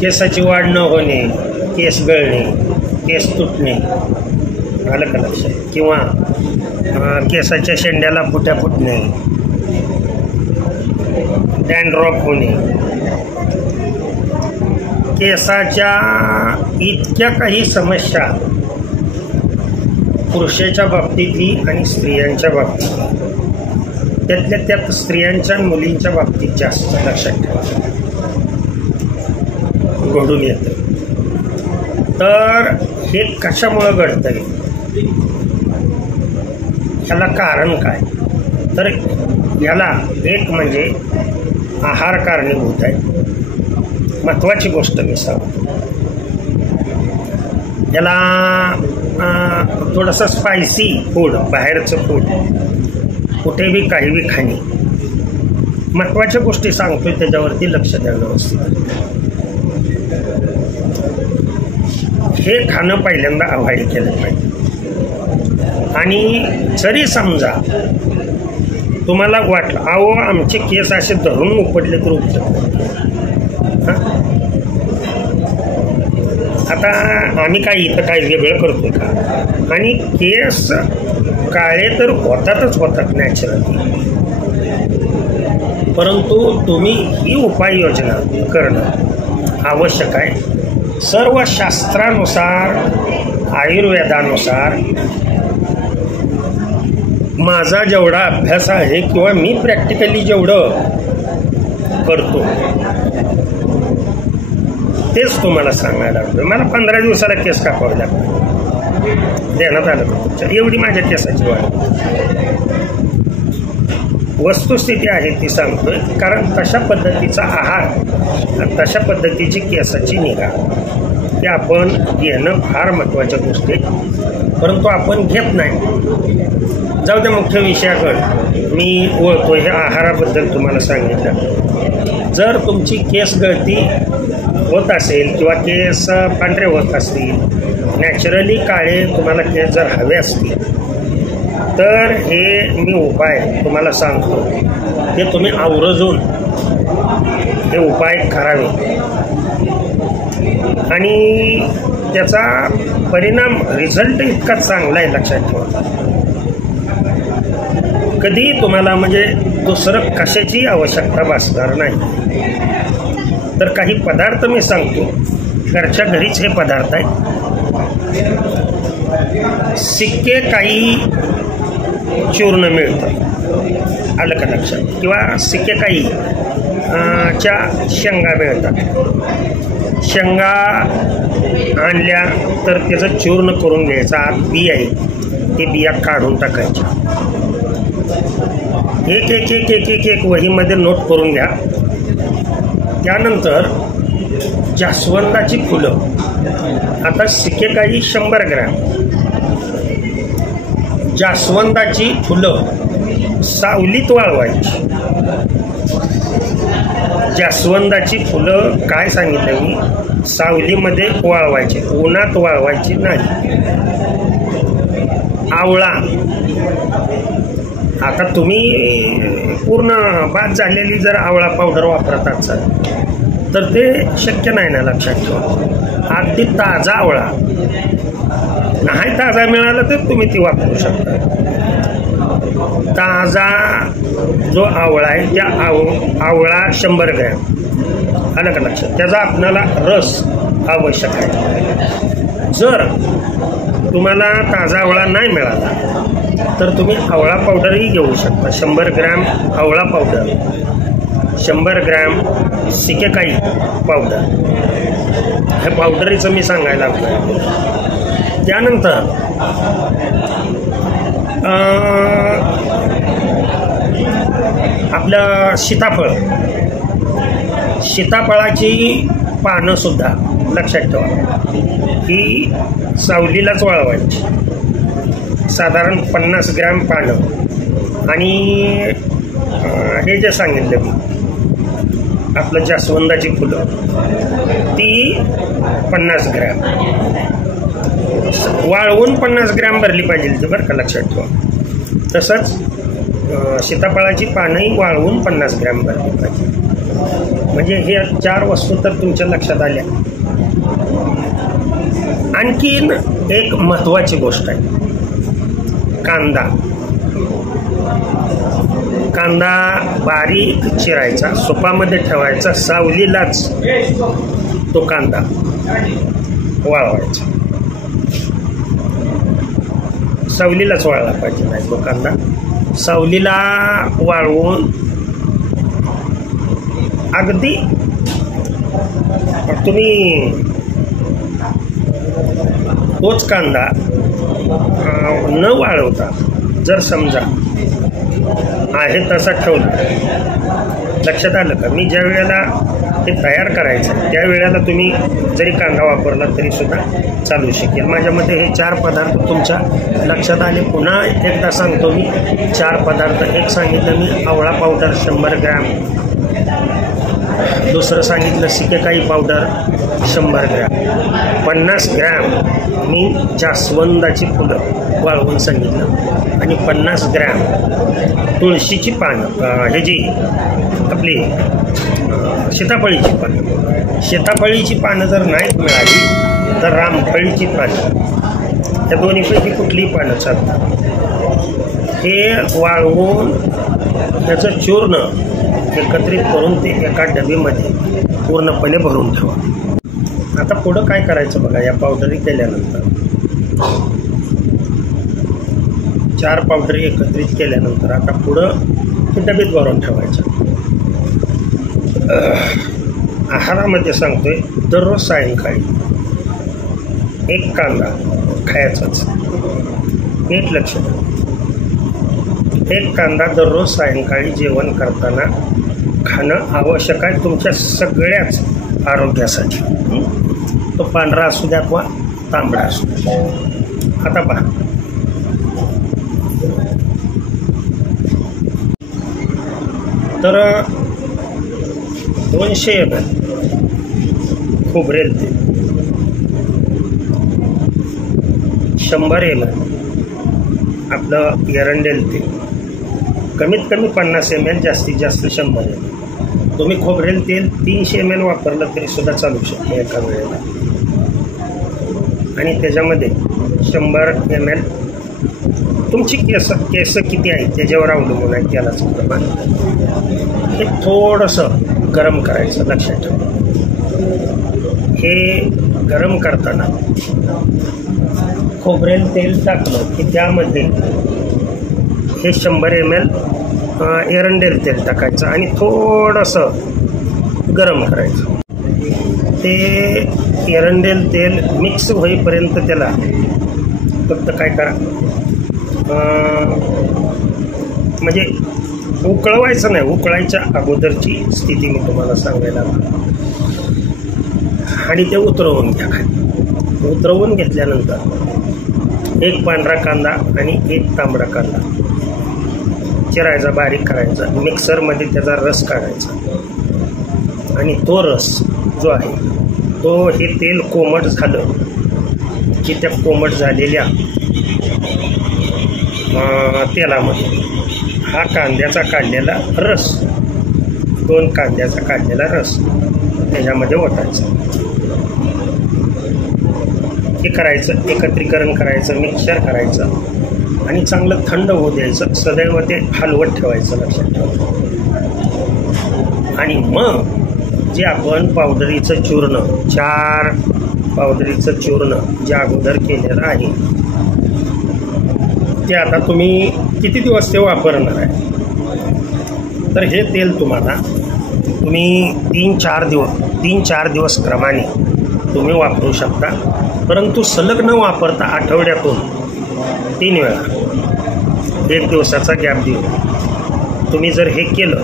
केसाची वाढ न होणे, केस गळणे, केस तुटणे, आलं का लक्षात, किंवा केसाच्या शेंड्याला फुट्या फुटणे, डॅन्ड्रॉफ होणे, केसाच्या इतक्या काही समस्या पुरुषाच्या बाबतीतही आणि स्त्रियांच्या बाबतीत, त्यातल्या त्यात स्त्रियांच्या आणि मुलींच्या बाबतीत जास्त लक्षात ठेवा घडून येतं. तर हे कशामुळं घडतंय, ह्याला कारण काय, तर याला एक म्हणजे आहार कारणीभूत आहे. महत्त्वाची गोष्ट मी सांगतो, याला थोडंसं स्पायसी फूड, बाहेरचं फूड, कुठे बी काही बी खाणे, महत्त्वाच्या गोष्टी सांगतोय त्याच्यावरती लक्ष द्यावं व्यवस्थित. हे खाणं पहिल्यांदा अवॉइड केलं पाहिजे. आणि जरी समजा तुम्हाला वाटलं अहो आमचे केस असे धरून उपडले तर उपटत, आता आम्ही काय इथं काय वेगळं करतो का, आणि केस काळे तर होतात नॅचरली, परंतु तुम्ही ही उपाययोजना करणं आवश्यक आहे. सर्व शास्त्रानुसार, आयुर्वेदानुसार माझा जेवढा अभ्यास आहे किंवा मी प्रॅक्टिकली जेवढं करतो तेच तुम्हाला सांगायला लागतं. मला 15 दिवसाला केस कापावे लागतात, देण्यात आलं का तुमच्या, एवढी माझ्या केसाची वाढ. वस्तुस्थिती आहे ती सांगतोय, कारण तशा पद्धतीचा आहार, तशा पद्धतीची केसाची निगा हे आपण घेणं फार महत्त्वाच्या गोष्टी, परंतु आपण घेत नाही. जाऊ द्या मुख्य विषयाकडे मी वळतो. हे आहाराबद्दल तुम्हाला सांगितलं. जर तुमची केस गळती होत असेल किंवा केस पांढरे होत असतील, नॅचरली काळे तुम्हाला केस जर हवे असतील, तर हे मी उपाय तुम्हाला सांगतो, ते तुम्ही आवर्जून हे उपाय करावे आणि त्याचा परिणाम, रिझल्ट इतका चांगला आहे लक्षात ठेवा. कधी तुम्हाला म्हणजे दुसरं कशाची आवश्यकता भासणार नाही. तर काही पदार्थ मी सांगतो, घरच्या घरीच हे पदार्थ आहेत. सिक्के काही चूर्ण मिळतं, आलं का लक्षात, किंवा सिक्के काही च्या शेंगा मिळतात. शेंगा आणल्या तर त्याचं चूर्ण करून घ्यायचं, आत बी आहे ते बिया काढून टाकायच्या. एक एक एक एक एक एक वहीमध्ये नोट करून घ्या. त्यानंतर जास्वंदाची फुलं, आता सिकेकाई 100 ग्रॅम, जास्वंदाची फुलं सावलीत वाळवायची. जास्वंदाची फुलं काय सांगितलं मी, सावलीमध्ये वाळवायची, उन्हात वाळवायची नाही. आवळा, आता तुम्ही पूर्ण बाद झालेली जर आवळा पावडर वापरत असाल तर ते शक्य नाही ना, लक्षात ठेवा. अगदी ताजा आवळा, नाही ताजा मिळाला तर तुम्ही ती वापरू शकता. ताजा जो आवळा आहे त्या आवळा 100 ग्रॅम, आलं का लक्षात, त्याचा आपल्याला रस आवश्यक आहे. जर तुम्हाला ताजा आवळा नाही मिळाला तर तुम्ही आवळा पावडरही घेऊ शकता. 100 ग्रॅम आवळा पावडर, 100 ग्रॅम सिकेकाई पावडर, हे पावडरीचं मी सांगायला लागलो. त्यानंतर आपलं सीताफळाची पानं सुद्धा लक्षात ठेवा, ही सावलीलाच वाळवायची. साधारण 50 ग्रॅम पानं. आणि हे जे सांगितलं मी, आपलं जास्वंदाची फुलं ती 50 ग्रॅम वाळवून 50 ग्रॅम भरली पाहिजे बरं का, लक्षात ठेवा. तसंच सीताफळाची पानंही वाळवून 50 ग्रॅम भरली पाहिजे. म्हणजे हे 4 वस्तू तर तुमच्या लक्षात आल्या. आणखीन एक महत्त्वाची गोष्ट आहे, कांदा. कांदा बारीक चिरायचा, सुपामध्ये ठेवायचा, सावलीलाच तो कांदा वाळवायचा. सावलीलाच वाळला पाहिजे नाही तो कांदा. सावलीला वाळवून अगदी तुम्ही तोच कांदा न वाळवता जर समजा आहे तसा ठेवला, लक्षात आलं का? मी ज्या वेळेला ते तयार करायचं त्या वेळेला तुम्ही जरी कांदा वापरला तरी सुद्धा चालू शकेल. माझ्यामध्ये हे 4 पदार्थ तुमच्या लक्षात आले. पुन्हा एकदा सांगतो मी 4 पदार्थ. एक सांगितलं मी आवळा पावडर 100 ग्रॅम, दुसरं सांगितलं सिकेकाई पावडर 100 ग्रॅम, 50 ग्रॅम मी जास्वंदाची फुलं वाळवून सांगितलं, आणि 50 ग्रॅम तुळशीची पानं, हे जी आपली सीताफळीची पानं. सीताफळीची पानं जर नाहीत मिळाली तर रामफळीची पानं, त्या दोन्हीपैकी कुठलीही पानं चालतात. हे वाळवून त्याचं चूर्ण एकत्रित करून ते एका डबीमध्ये पूर्णपणे भरून ठेवा. आता पुढं काय करायचं बघा. या पावडरी केल्यानंतर 4 पावडरी एकत्रित केल्यानंतर आता पुढं ते डबीत भरून ठेवायचं. आहारामध्ये सांगतोय दररोज सायंकाळी 1 कांदा खायचाच. नीट लक्ष द्या, 1 कांदा दररोज सायंकाळी जेवण करताना खाणं आवश्यक आहे तुमच्या सगळ्याच आरोग्यासाठी. तो पांढरा असू द्या किंवा तांबडा असू द्या. आता पहा, तर 200 ml खोबरेल तेल, 100 ml आपलं एरंडेल तेल, कमीत कमी 50 ml, जास्तीत जास्त 100 ml. तुम्ही खोबरेल तेल 300 ml वापरलं तरी सुद्धा चालू शकतो एका वेळेला. आणि त्याच्यामध्ये 100 ml तुमची केस किती आहेत त्याच्यावर अवलंबून आहे तेलाचं प्रमाण. हे थोडंसं गरम करायचं, लक्षात ठेवा. हे गरम करताना खोबरेल तेल टाकलं की त्यामध्ये हे 100 ml एरंडेल तेल टाकायचं आणि थोडंसं गरम करायचं. ते एरंडेल तेल मिक्स होईपर्यंत त्याला फक्त काय करा, म्हणजे उकळवायचं नाही, उकळायच्या अगोदरची स्थिती मी तुम्हाला सांगायला. आणि ते उतरवून घ्या. उतरवून घेतल्यानंतर 1 पांढरा कांदा आणि 1 तांबडा कांदा चिरायचा, बारीक करायचा, मिक्सरमध्ये त्याचा रस काढायचा. आणि तो रस जो आहे तो हे तेल कोमट झालं की त्या कोमट झालेल्या तेलामध्ये हा कांद्याचा काढलेला रस, 2 कांद्याचा काढलेला रस त्याच्यामध्ये ओतायचा. हे करायचं, एकत्रीकरण करायचं, मिक्सर करायचं आणि चांगलं थंड होऊ द्यायचं. सदैव ते हलवत ठेवायचं, लक्षात ठेवा. आणि मग जे आपण पावडरीचं चूर्ण, 4 पावडरीचं चूर्ण जे अगोदर केलेलं आहे ते आता तुम्ही किती दिवस ते वापरणार आहे. तर हे तेल तुम्ही 3-4 दिवस क्रमाने तुम्ही वापरू शकता. परंतु सलग न वापरता आठवड्यातून 3 वेळा 1 दिवसाचा गॅप देऊन तुम्ही जर हे केलं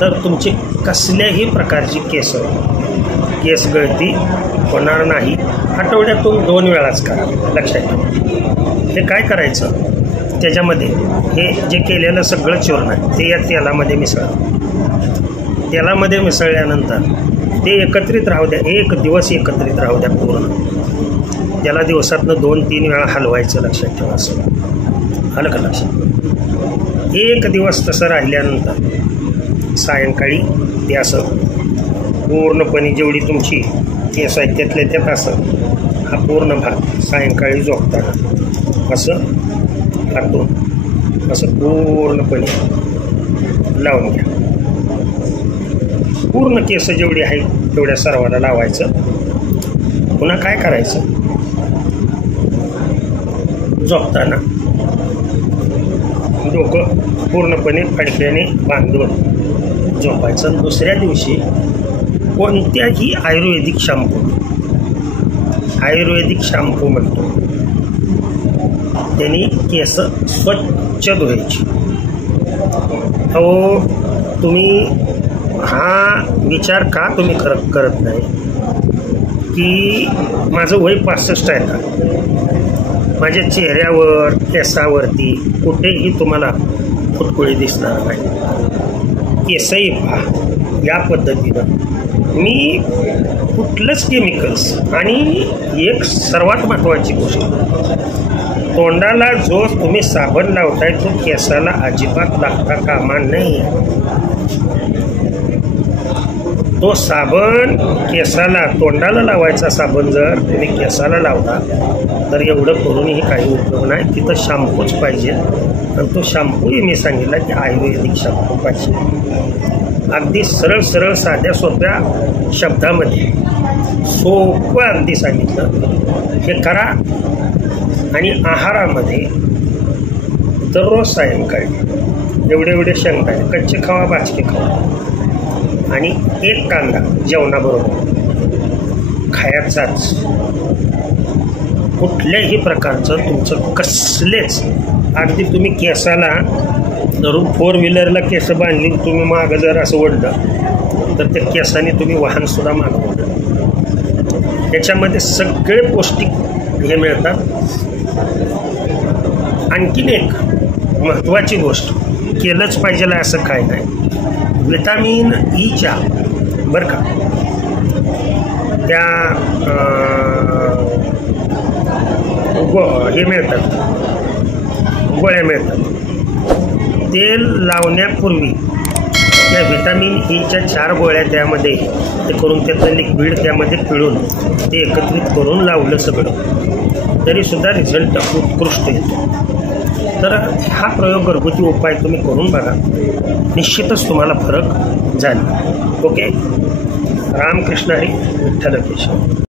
तर तुमची कसल्याही प्रकारची केस गळती होणार नाही. आठवड्यातून 2 वेळाच करा, लक्षात ठेवा. हे काय करायचं, त्याच्यामध्ये हे जे केलेलं सगळं चूर्ण आहे ते या तेलामध्ये मिसळा. तेलामध्ये मिसळल्यानंतर ते एकत्रित राहू द्या, 1 दिवस एकत्रित राहू द्या पूर्ण. त्याला दिवसातनं 2-3 वेळा हलवायचं, लक्षात ठेवा. असं आलं का लक्षात? 1 दिवस तसं राहिल्यानंतर सायंकाळी ते असं पूर्णपणे जेवढी तुमची केस आहेत त्यातल्या त्यात असं हा पूर्ण भाग सायंकाळी झोपताना असं हातून असं पूर्णपणे लावून घ्या. पूर्ण केस जेवढी आहेत तेवढ्या सर्वाला लावायचं. पुन्हा काय करायचं, झोपताना डोकं पूर्णपणे फडक्याने बांधून झोपायचं. दुसऱ्या दिवशी कोणत्याही आयुर्वेदिक शॅम्पू म्हणतो त्यांनी केस स्वच्छ धुवायची. अहो तुम्ही हा विचार का तुम्ही करत नाही की माझं वय 65 आहे का, माझ्या चेहऱ्यावर केसावरती कुठेही तुम्हाला फुटकुळी दिसणार नाही. केसही पहा या पद्धतीनं. मी कुठलंच केमिकल्स आणि एक सर्वात महत्त्वाची गोष्ट, तोंडाला जो तुम्ही साबण लावताय तो केसाला अजिबात लागता कामा नाही. तो साबण केसाला, तोंडाला लावायचा साबण जर तुम्ही केसाला लावता तर एवढं करूनही काही उपयोग नाही. तिथं शॅम्पूच पाहिजे. आणि तो शॅम्पूही मी सांगितला की आयुर्वेदिक शॅम्पू पाहिजे. अगदी सरळ सरळ साध्या सोप्या शब्दामध्ये सोपं अगदी सांगितलं. हे करा. आणि आहारामध्ये दररोज सायंकाळी एवढे शेंगदाणे कच्चे खावा, भाजके खावा, आणि एक कांदा जेवणाबरोबर खायचाच. कुठल्याही प्रकारचं तुमचं कसलेच, अगदी तुम्ही केसाला धरून 4 व्हीलरला केस बांधली, तुम्ही मागं जर असं ओढलं तर त्या केसाने तुम्ही वाहनसुद्धा मागं ओढलं. त्याच्यामध्ये सगळे पौष्टिक हे मिळतात. आणखीन एक महत्त्वाची गोष्ट केलंच पाहिजे असं काय नाही, व्हिटॅमिन ईच्या बरं का त्या हे मिळतात, गोळ्या मिळतात. तेल लावण्यापूर्वी त्या व्हिटॅमिन ईच्या 4 गोळ्या त्यामध्ये ते करून त्याचं लिक्विड त्यामध्ये पिळून ते एकत्रित करून लावलं सगळं तरीसुद्धा रिझल्ट उत्कृष्ट येतो. तर हा प्रयोग, घरगुती उपाय तुम्ही करून बघा, निश्चितच तुम्हाला फरक जाईल. ओके. रामकृष्ण हरी, विठ्ठल केशव.